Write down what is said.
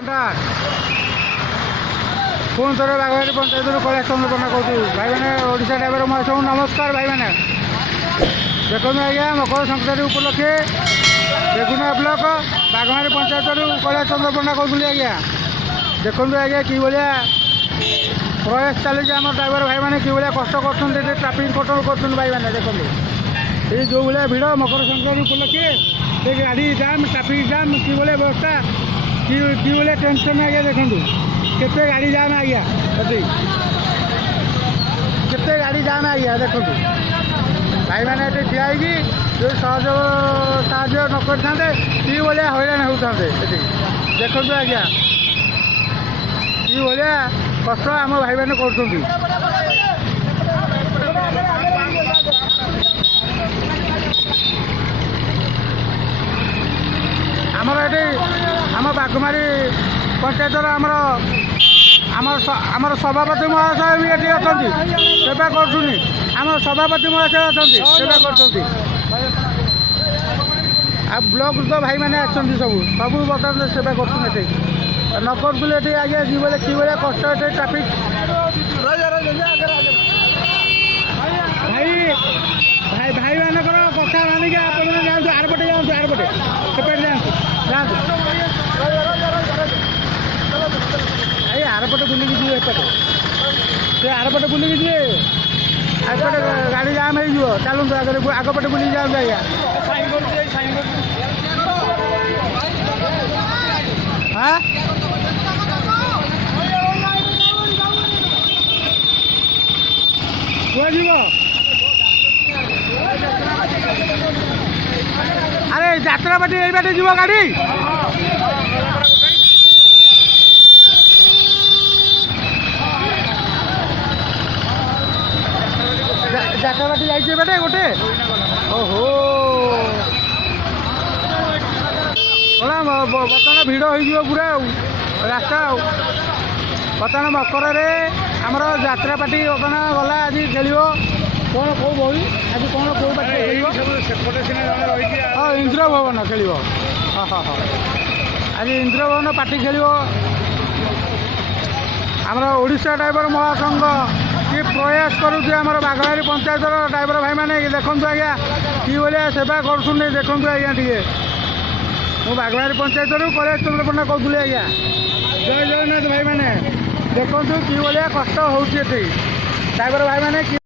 पुणी थोड़े बागवानी पंचायत कैलाश चंद्रपणा कहूँ भाई मैंने ओडिशा ड्राइवर मैं सब नमस्कार भाई मैंने देखो आज्ञा मकर संक्रांति उपलक्षे बेगुनिया ब्लॉक बागवानी पंचायत कैलाश चंद्रपणा कहूँ आज्ञा देखो आज्ञा कि भाया प्रयास चली आम ड्राइवर भाई मैंने कि भाया कष्ट कर ट्राफिक कंट्रोल कर भाई मैंने देखो ये जो भाया भिड़ मकर संक्रांति उपलक्षे गाड़ी जाम ट्राफिक जाम कि भाया व्यवस्था कि भाया टेंशन आज्ञा देखो केते गाड़ी जाम आज्ञा केते गाड़ी जाम आज्ञा देखो भाई मैंने ये ठिया जो सहयोग न करते कि भाया हईराण होते देखो आज्ञा कि भाया कष्ट आम भाई मैंने कर आमर ये आम बाघमारी पंचायत आमर सभापति महाशय भी ये अच्छा सेवा कर सभापति महाशय अच्छा सेवा कर ब्लॉक तो भाई मैंने सब सब बर्तमान सेवा कर नकरपुर ये आगे कि भाया कष्ट ये ट्राफिक भाई भाई भाई मानक कथा मानिक आप जातु आरपटे जातु आरपटे सेपटे जातु भाई आरपटे बुलिकी जी एपटे से आरपटे बुलिकी जी एपटे गाड़ी जाम हो चलते आगे आगपटे बुलिकी जाते आज्ञा हाँ कुआ जीव अरे यात्रा बाटे ये बाटे जीव गाड़ी यात्रा बाटे जाइए बाटे गोटे ओहो बर्तमान भिड़ हो पूरा रास्ता बर्तमान मकर आमर यात्रा पार्टी बर्तमान गला आज खेल कौन कौ बही आज कौन कौ पार्टी हाँ इंद्र भवन खेल हाँ हाँ हाँ आज इंद्र भवन पार्टी खेल आमर ओडिशा ड्राइवर महासंघ कि प्रयास करुचे आम बागवानी पंचायत ड्राइवर भाई मैंने देखु आज्ञा कि भाया सेवा कर देखु आज्ञा टे मु बागवानी पंचायत कैलाश चंद्रपणा कहूँ आज्ञा जय जगन्नाथ भाई मैंने देखो कि भाया कष्ट हो ड्राइवर भाई मैंने